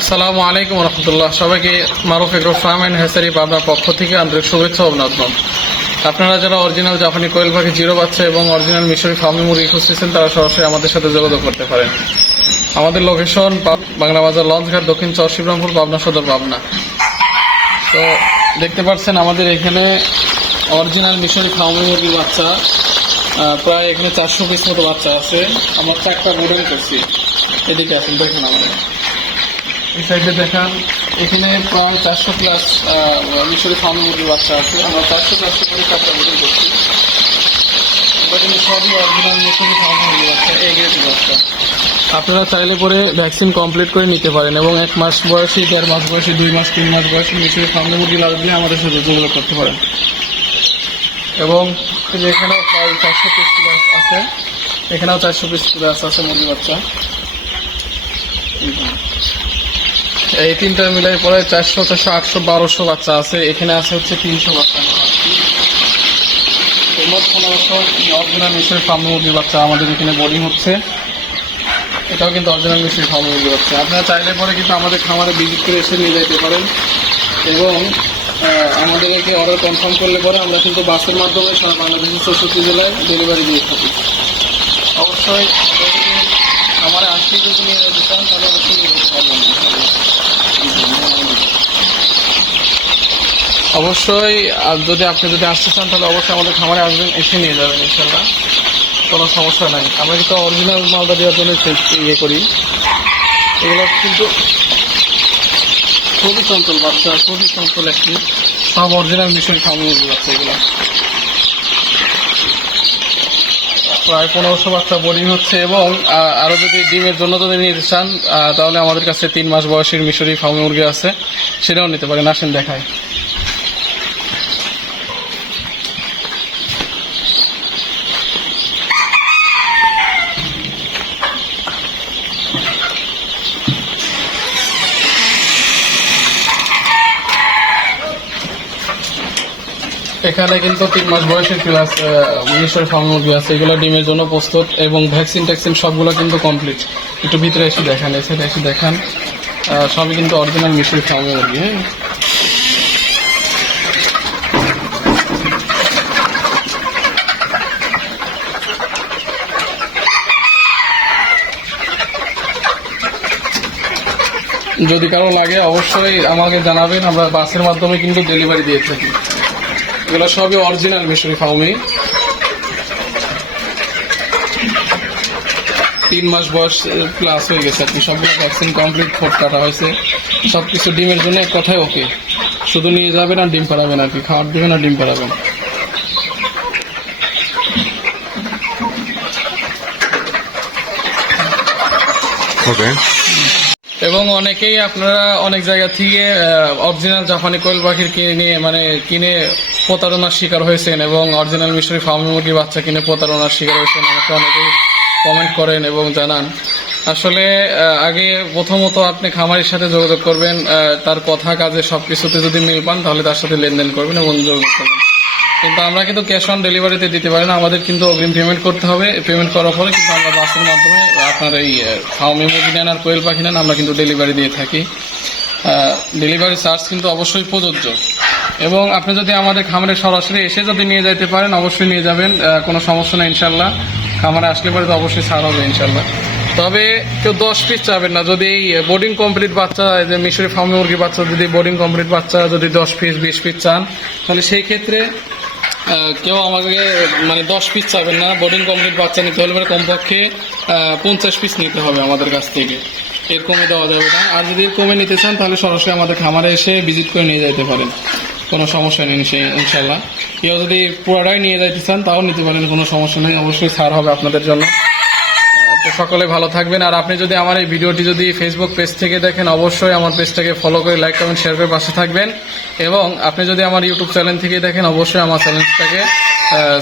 আসসালামু আলাইকুম রহমতুল্লাহ। সবাইকে Maruf agro farm and hatchery আপনার পক্ষ থেকে আন্তরিক শুভেচ্ছা অভিনন্দন। আপনারা যারা অরিজিনাল জাপানি কোয়েল পাখি, জিরো বাচ্চা এবং অরিজিনাল মিশরি ফার্মি মুরগি খুঁজতেছেন, তারা সরাসরি আমাদের সাথে যোগাযোগ করতে পারেন। আমাদের লোকেশন বাংলা বাজার লঞ্চঘাট দক্ষিণ চর শিবরামপুর, পাবনা সদর, পাবনা। তো দেখতে পাচ্ছেন আমাদের এখানে অরিজিনাল মিশরি ফার্মি মুরগি বাচ্চা প্রায় এখানে চারশো পিস মতো বাচ্চা আছে। আমরা চারটা বোর্ডিং করছি। এদিকে আসুন, দেখুন আমাদের। এই সাইডে দেখান। এখানে প্রায় চারশো প্লাস মিশরি ফার্ম বাচ্চা আছে। আমরা চারশো চারশো করে চারটা বোর্ডিং করছি সবই অরিজিনাল মিশরি বাচ্চা গ্রেড বাচ্চা। আপনারা চাইলে পরে ভ্যাকসিন কমপ্লিট করে নিতে পারেন এবং এক মাস বয়সী, দেড় মাস বয়সী, দুই মাস, তিন মাস বয়সী মিশরি ফার্ম মুরগি লাগলে আমাদের সাথে যোগাযোগ করতে পারেন। এবং এখানেও প্রায় চারশো পিস প্লাস আছে। এখানেও চারশো পিস প্লাস আছে মুরগি বাচ্চা। এই তিনটা মিলাই পরে চারশো চারশো, আটশো, বারোশো বাচ্চা আছে। এখানে আছে হচ্ছে তিনশো বাচ্চা। মোট পনেরোশো অরিজিনাল মিশরের ফার্ম মুরগির বাচ্চা আমাদের এখানে বোর্ডিং হচ্ছে। এটাও কিন্তু অরিজিনাল মিশরের ফার্ম মুরগির বাচ্চা। আপনারা চাইলে পরে কিন্তু আমাদের খামারে ভিজিট করে এসে নিয়ে যেতে পারেন। এবং আমাদেরকে অর্ডার কনফার্ম করলে পরে আমরা কিন্তু বাসের মাধ্যমে সারা বাংলাদেশের চৌষট্টি জেলায় ডেলিভারি দিয়ে থাকি। অবশ্যই আমার আসলে যদি নিয়ে যেতে চান, তাহলে অবশ্যই নিয়ে যেতে অবশ্যই যদি আপনি যদি আসতে চান, তাহলে অবশ্যই আমাদের খামারে আসবেন, এসে নিয়ে যাবেন, ইনশাল্লাহ। কোনো সমস্যা নাই। আমরা কিন্তু অরিজিনাল মালটা দেওয়ার জন্য ইয়ে করি। এগুলো কিন্তু খুবই চঞ্চল বাচ্চা, খুবই চঞ্চল একটি। সব অরিজিনাল মিশন সামগ্রী বাচ্চা এগুলো। প্রায় পনেরোশো বাচ্চা বোর্ডিং হচ্ছে এবং আরও যদি ডিমের জন্য যদি নিতে চান তাহলে আমাদের কাছে তিন মাস বয়সের মিশরি ফার্মি মুরগি আছে। সেটাও নিতে পারেন, আসেন দেখায়। এখানে কিন্তু তিন মাস বয়সের প্লাস মিশর ফার্ম মুরগি আছে। এগুলো ডিমের জন্য প্রস্তুত এবং ভ্যাকসিন ট্যাকসিন সবগুলো কিন্তু কমপ্লিট একটু ভিতরে এসে দেখান, এসে এসে দেখান। সবই কিন্তু অরিজিনাল মিশরি ফার্ম মুরগি হ্যাঁ। যদি কারও লাগে, অবশ্যই আমাকে জানাবেন। আমরা বাসের মাধ্যমে কিন্তু ডেলিভারি দিয়ে থাকি। এগুলো সবই অরিজিনাল মিশরি ফার্মি তিন মাস বয়স প্লাস হয়ে গেছে আপনি সবগুলো ভ্যাকসিন কমপ্লিট ফোট কাটা হয়েছে। সব কিছু ডিমের জন্য এক কথায় ওকে শুধু নিয়ে যাবেন আর ডিম পাড়াবেন আর কি। খাওয়ার দেবেন আর ডিম পাড়াবেন। Okay. এবং অনেকেই আপনারা অনেক জায়গা থেকে অরিজিনাল জাপানি কোয়েল পাখির কিনে মানে কিনে প্রতারণার শিকার হয়েছেন এবং অরিজিনাল মিশরি ফার্মি মুরগি বাচ্চা কিনে প্রতারণার শিকার হয়েছেন, আমাকে অনেকেই কমেন্ট করেন এবং জানান। আসলে আগে প্রথমত আপনি খামারের সাথে যোগাযোগ করবেন তার কথা, কাজে সব কিছুতে যদি মিল পান, তাহলে তার সাথে লেনদেন করবেন এবং যোগাযোগ করবেন। কিন্তু আমরা কিন্তু ক্যাশ অন ডেলিভারিতে দিতে পারি না। আমাদের কিন্তু অগ্রিম পেমেন্ট করতে হবে। পেমেন্ট করার পরে কিন্তু আমরা বাসের মাধ্যমে আপনার এই ফার্মি মুরগি নেন আর কোয়েল পাখি নেন, আমরা কিন্তু ডেলিভারি দিয়ে থাকি। ডেলিভারি চার্জ কিন্তু অবশ্যই প্রযোজ্য। এবং আপনি যদি আমাদের খামারে সরাসরি এসে যদি নিয়ে যেতে পারেন, অবশ্যই নিয়ে যাবেন। কোনো সমস্যা নেই ইনশাল্লাহ খামারে আসলে পরে তো অবশ্যই ছাড় হবে ইনশাল্লাহ তবে কেউ দশ পিস চাবেন না। যদি এই বোর্ডিং কমপ্লিট বাচ্চা যে মিশরি ফার্মি মুরগি বাচ্চা, যদি বোর্ডিং কমপ্লিট বাচ্চা, যদি দশ পিস বিশ পিস চান, তাহলে সেই ক্ষেত্রে কেউ আমাকে মানে দশ পিস চাবেন না বোর্ডিং কমপ্লিট বাচ্চা নিতে হলে মানে কমপক্ষে পঞ্চাশ পিস নিতে হবে আমাদের কাছ থেকে। এর কমে দেওয়া যাবে না। আর যদি কমে নিতে চান, তাহলে সরাসরি আমাদের খামারে এসে ভিজিট করে নিয়ে যেতে পারেন। কোনো সমস্যা নেই ইনশাল্লাহ কেউ যদি পুরোটাই নিয়ে যাইতে চান, তাও নিতে পারেন, কোনো সমস্যা নেই। অবশ্যই ছাড় হবে আপনাদের জন্য। তো সকলে ভালো থাকবেন। আর আপনি যদি আমার এই ভিডিওটি যদি ফেসবুক পেজ থেকে দেখেন, অবশ্যই আমার পেজটাকে ফলো করে লাইক কমেন্ট শেয়ার করে পাশে থাকবেন। এবং আপনি যদি আমার ইউটিউব চ্যানেল থেকে দেখেন, অবশ্যই আমার চ্যানেলটাকে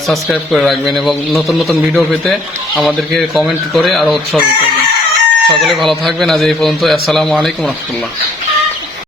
সাবস্ক্রাইব করে রাখবেন এবং নতুন নতুন ভিডিও পেতে আমাদেরকে কমেন্ট করে আরও উৎসর্গ করবেন। সকলে ভালো থাকবেন। আজ এই পর্যন্ত। আসসালামু আলাইকুম রহমতুল্লাহ।